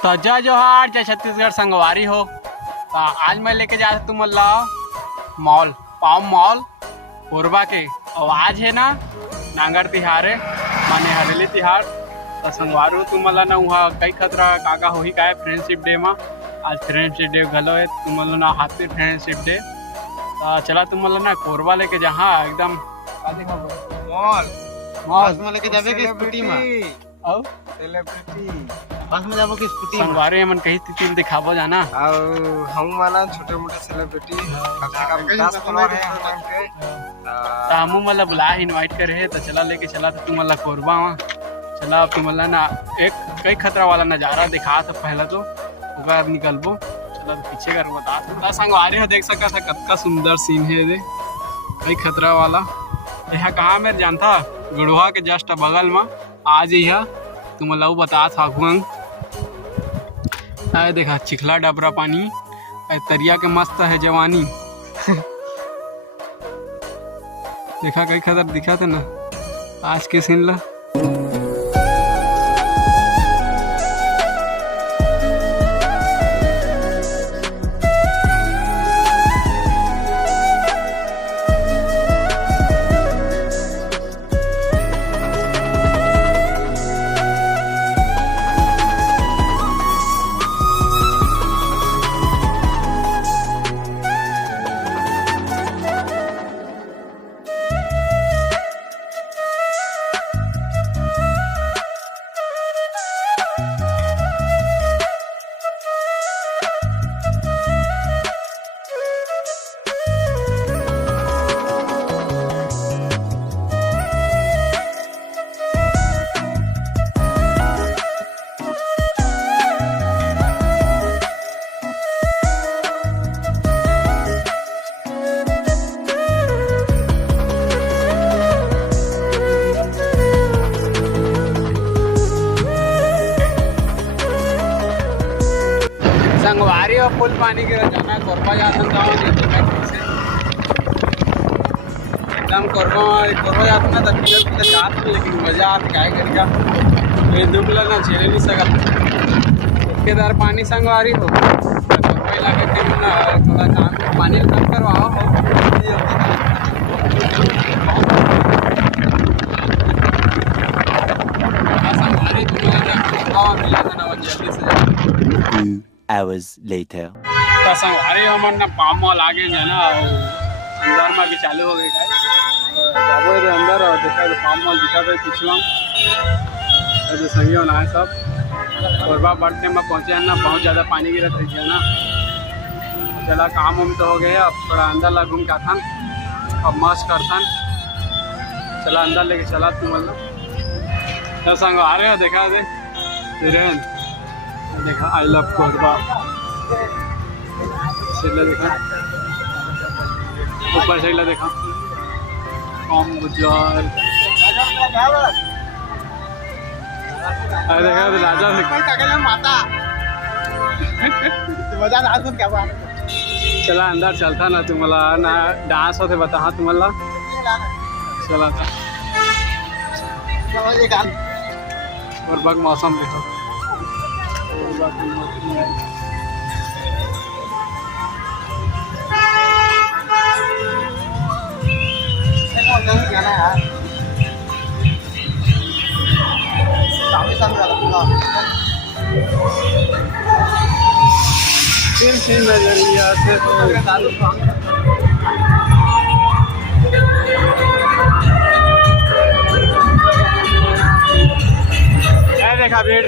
तो जय जोहार, जय छत्तीसगढ़ संगवारी हो। तो आज मैं लेके जा तुम मॉल पाम मॉल कोरबा के। और आज है ना नांगर तिहार है, माने हरेली तिहार। तो संगवार हो तुम ना वहाँ कई खतरा काका हो ही का है फ्रेंडशिप डे में। आज फ्रेंडशिप डे गलो है तुम ना हाथी फ्रेंडशिप डे। तो चला तुम ना कोरबा लेके जहाँ एकदम मॉल बस में लेके जाबे के स्कूटी में औ सेलिब्रिटी बस में जाबो के स्कूटी में संगवारी मन कहीं तिल दिखाबो जाना। और हम वाला छोटे मोटे सेलिब्रिटी कम से कम 10 फॉलोअर है हम के। तो हमू मला बुला इनवाइट करे है। तो चला लेके चला तो तुम कोरबा वहाँ चला। तुम ना एक कई खतरा वाला नज़ारा दिखा था पहले तो ओकर निकलबो। चला तो पीछे कर बता तो संगवारी हो देख सका था कतका सुंदर सीन है ये कई खतरा वाला। यहाँ कहाँ मेरे जानता गुड़वा के जस्ट बगल में आज यह तुम लऊ बता था आए देखा चिखला डबरा पानी तरिया के मस्त है जवानी। देखा कई खतर दिखा था ना आज के सीन ला। संगवारी और फुल पानी के जाना कोरबा जाता गाँव एकदम कोरबा जाता ना तब किधर जात लेकिन मजा आता क्या करेगा ये दुख ना झेले नहीं सकता केदार पानी संगवारी हो कोरबा इलाके के ना थोड़ा काम पानी कम करवाओ हो संगवारी तुम्हें मिला था ना जल्दी से। Hours later. तो संगवारी हमन ना पाम मॉल आगे जाना और अंदर में भी चालू हो गई है। जाबो रे अंदर और देखा तो पाम मॉल दिखा था पिछला जो संगी होना है सब कोरबा बढ़ते में पहुँचे ना बहुत ज़्यादा पानी गिरा था ना। चला काम उम तो हो गया अब थोड़ा अंदर ला घूम का था अब मस्त करता चला अंदर लेके चला तुम तो संगवारी हो देखा दे देखा आई लव कोरबा सिला देखा ऊपर से देखा कम गुजर देखा राजा माता चला अंदर चलता ना तुम्हारा ना डांस होते बता तुम्हारा चला था और बग मौसम देखो तिरछी नजरिया से देखा भीड़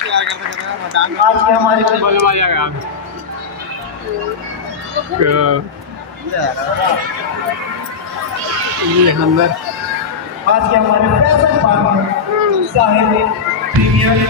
आज के हमारे बोलो आ जाएगा ये अंदर आज के हमारे फैशन पार्टनर साहिब प्रीमियर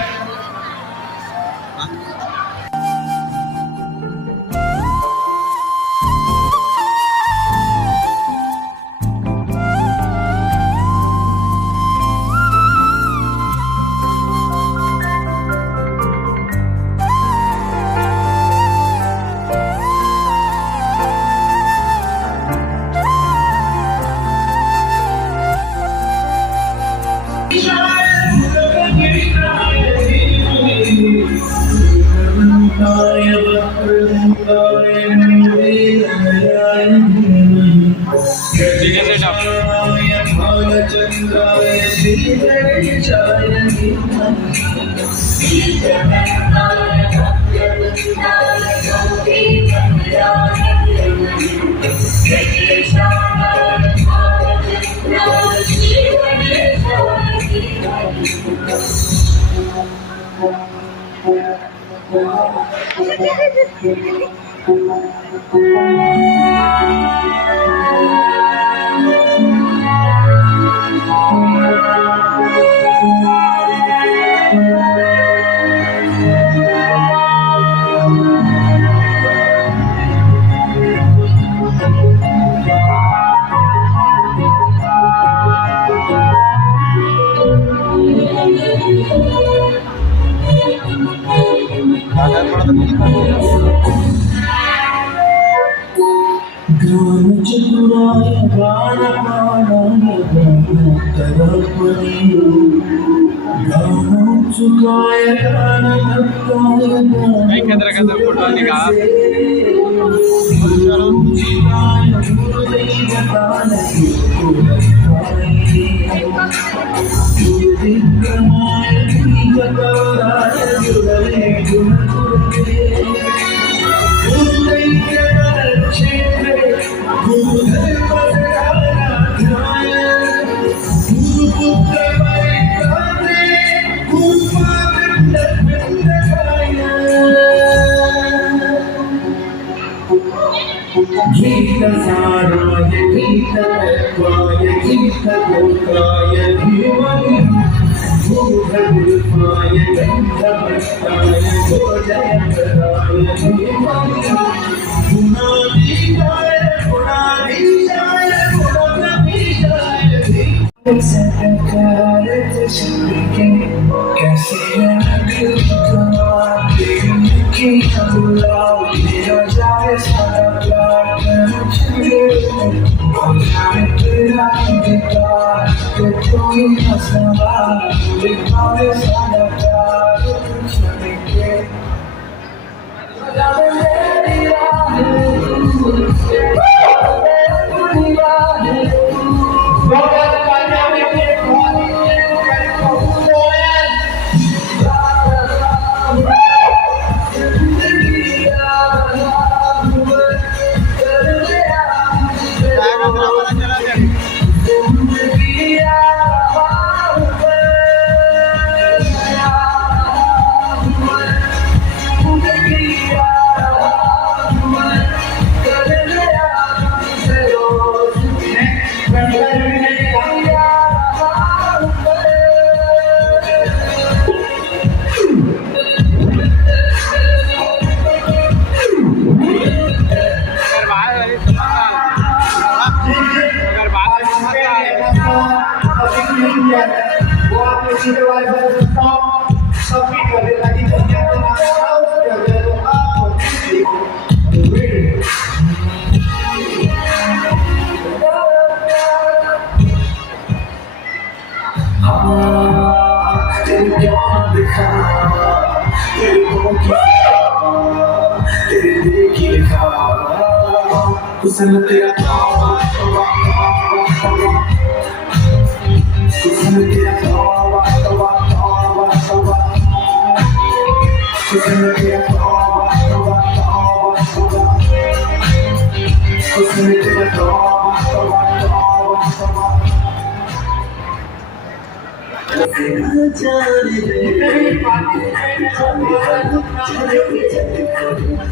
कहीं किधर फोटो निकाल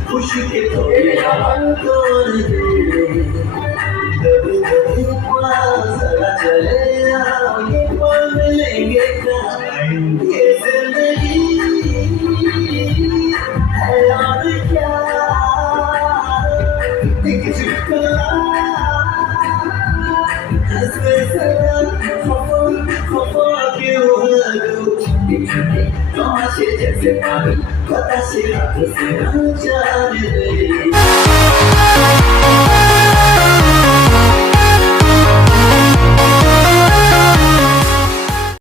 खुशी के थोड़े तोड़ दे जरा चले ये पल मिलेंगे ये जिंदगी है और क्या एक चुटकुला हंसते सदा खफा क्यों है छुट्टी तमाशे जैसे पागल बताशे रात से जाने दे